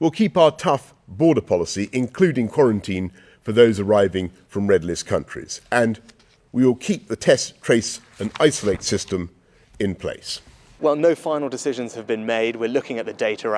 We'll keep our tough border policy, including quarantine for those arriving from red list countries. And we will keep the test, trace and isolate system in place. Well, no final decisions have been made. We're looking at the data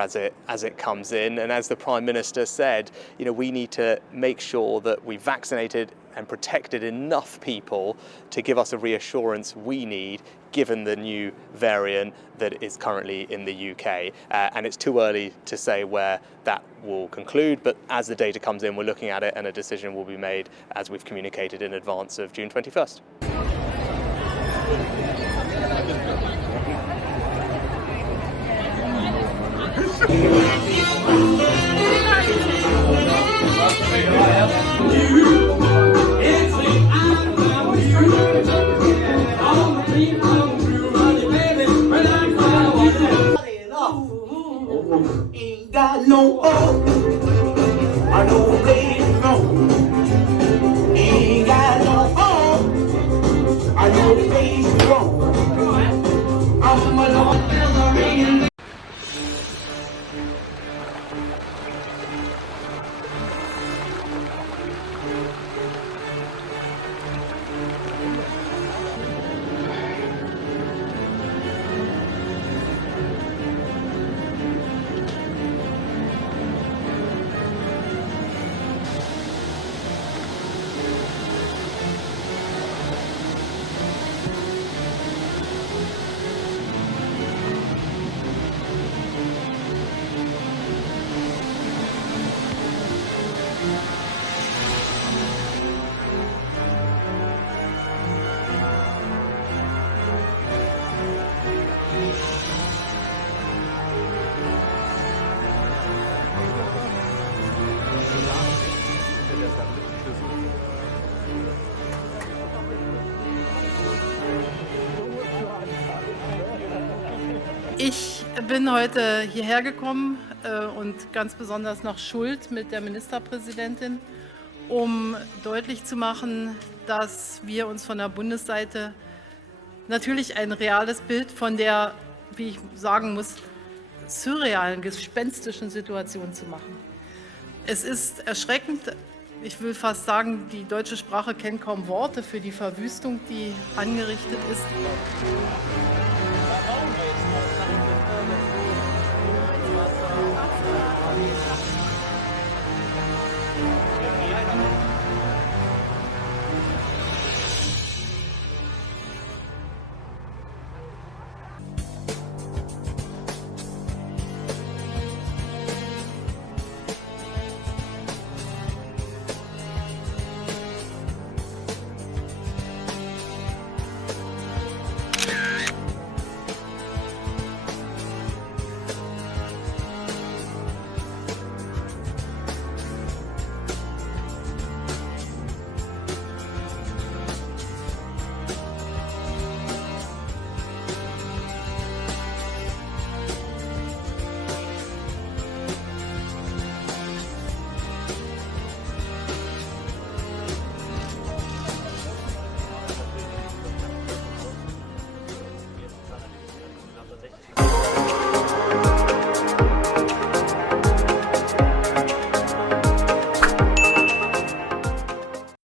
as it comes in, and as the Prime Minister said, we need to make sure that we vaccinated and protected enough people to give us a reassurance we need, given the new variant that is currently in the UK. And it's too early to say where that will conclude, but as the data comes in, we're looking at it, and a decision will be made as we've communicated in advance of June 21st. Ain't got no hope. I know where to go. Ain't got no hope. I know the way to go. I'm alone. Ich bin heute hierher gekommen und ganz besonders nach Schuld mit der Ministerpräsidentin, um deutlich zu machen, dass wir uns von der Bundesseite natürlich ein reales Bild von der, wie ich sagen muss, surrealen, gespenstischen Situation zu machen. Es ist erschreckend, ich will fast sagen, die deutsche Sprache kennt kaum Worte für die Verwüstung, die angerichtet ist.